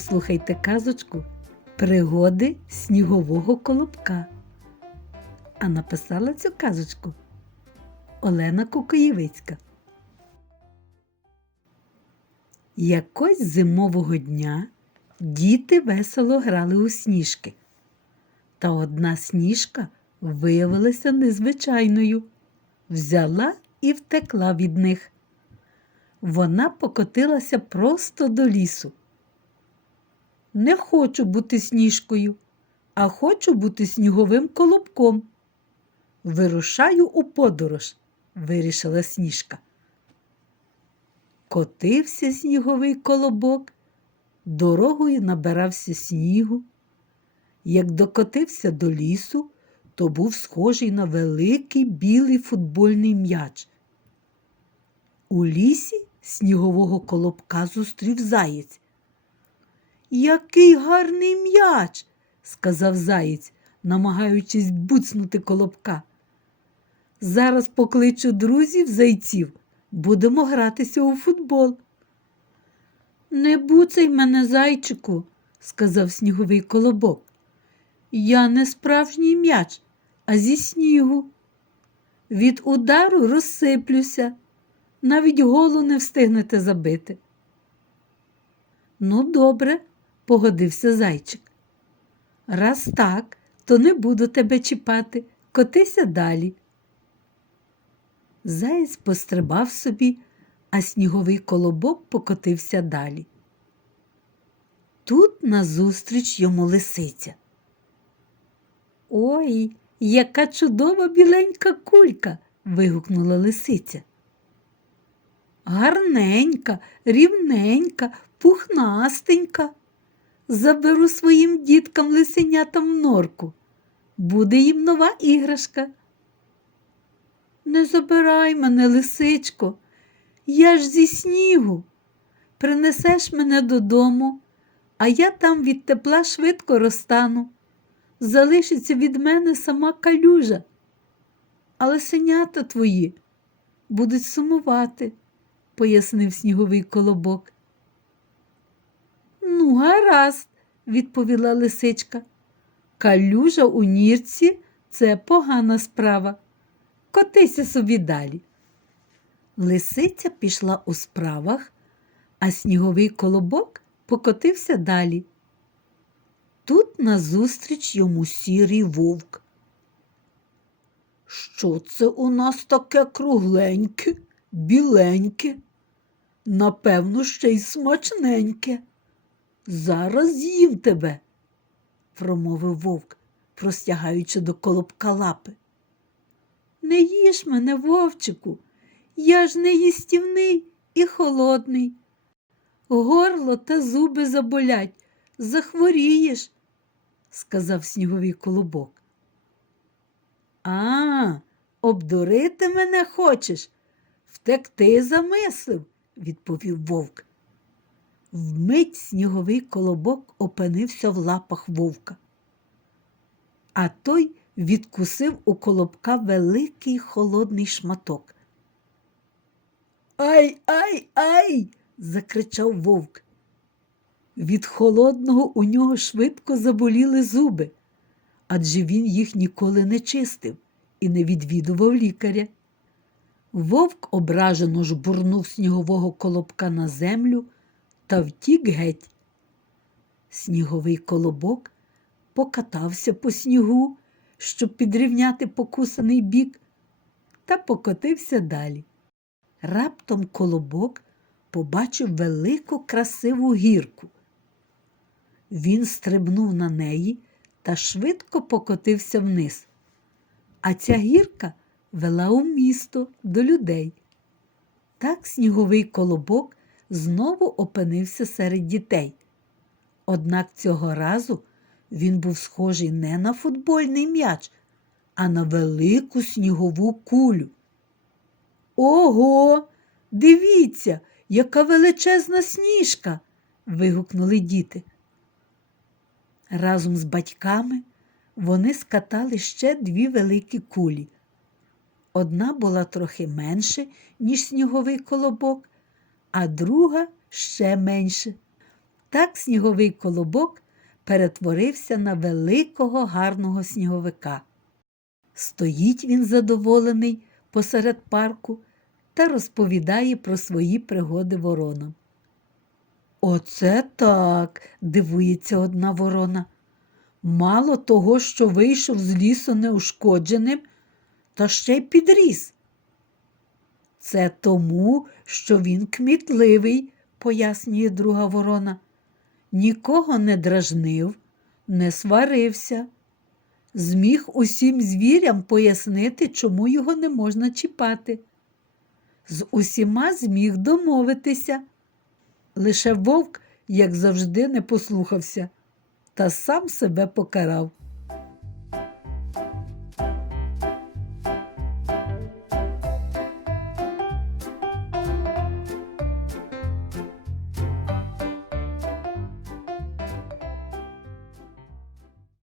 послухайте казочку Пригоди снігового колобка. А написала цю казочку Олена Кукоєвицька. Якось зимового дня діти весело грали у сніжки. Та одна сніжка виявилася незвичайною. Взяла і втекла від них. Вона покотилася просто до лісу. Не хочу бути сніжкою, а хочу бути сніговим колобком. Вирушаю у подорож, вирішила сніжка. Котився сніговий колобок, дорогою набирався снігу. Як докотився до лісу, то був схожий на великий білий футбольний м'яч. У лісі снігового колобка зустрів заєць. Який гарний м'яч, сказав заєць, намагаючись буцнути колобка. Зараз покличу друзів зайців, будемо гратися у футбол. Не буцай мене, зайчику, сказав сніговий колобок. Я не справжній м'яч, а зі снігу. Від удару розсиплюся, навіть голу не встигнете забити. Ну, добре, погодився зайчик. Раз так, то не буду тебе чіпати, котися далі. Заєць пострибав собі, а сніговий колобок покотився далі. Тут назустріч йому лисиця. Ой, яка чудова біленька кулька. вигукнула лисиця. Гарненька, рівненька, пухнастенька. Заберу своїм діткам лисенятам норку. Буде їм нова іграшка. Не забирай мене, лисичко, я ж зі снігу. Принесеш мене додому, а я там від тепла швидко розтану. Залишиться від мене сама калюжа. Але синята твої будуть сумувати, пояснив сніговий колобок. Ну, гаразд, відповіла лисичка. Калюжа у нірці це погана справа. Котися собі далі. Лисиця пішла у справах, а сніговий колобок покотився далі. Тут назустріч йому сірий вовк. Що це у нас таке кругленьке, біленьке? Напевно, ще й смачненьке. Зараз з'їм тебе, промовив вовк, простягаючи до колобка лапи. Не їж мене, вовчику, я ж не їстівний і холодний. Горло та зуби заболять, захворієш, сказав сніговий колобок. А, обдурити мене хочеш? Втекти замислив, відповів вовк. Вмить сніговий колобок опинився в лапах вовка. А той відкусив у колобка великий холодний шматок. Ай, ай, ай. закричав вовк. Від холодного у нього швидко заболіли зуби, адже він їх ніколи не чистив і не відвідував лікаря. Вовк ображено жбурнув снігового колобка на землю та втік геть. Сніговий колобок покатався по снігу, щоб підрівняти покусаний бік, та покотився далі. Раптом колобок побачив велику красиву гірку. Він стрибнув на неї та швидко покотився вниз. А ця гірка вела у місто до людей. Так сніговий колобок знову опинився серед дітей. Однак цього разу він був схожий не на футбольний м'яч, а на велику снігову кулю. Ого, дивіться, яка величезна сніжка. вигукнули діти. Разом з батьками вони скатали ще дві великі кулі. Одна була трохи менше, ніж сніговий колобок, а друга ще менше. Так сніговий колобок перетворився на великого гарного сніговика. Стоїть він задоволений посеред парку та розповідає про свої пригоди воронам. Оце так, дивується одна ворона. Мало того, що вийшов з лісу неушкодженим, та ще й підріс. Це тому, що він кмітливий, пояснює друга ворона. Нікого не дражнив, не сварився. Зміг усім звірям пояснити, чому його не можна чіпати. З усіма зміг домовитися. Лише вовк, як завжди, не послухався та сам себе покарав.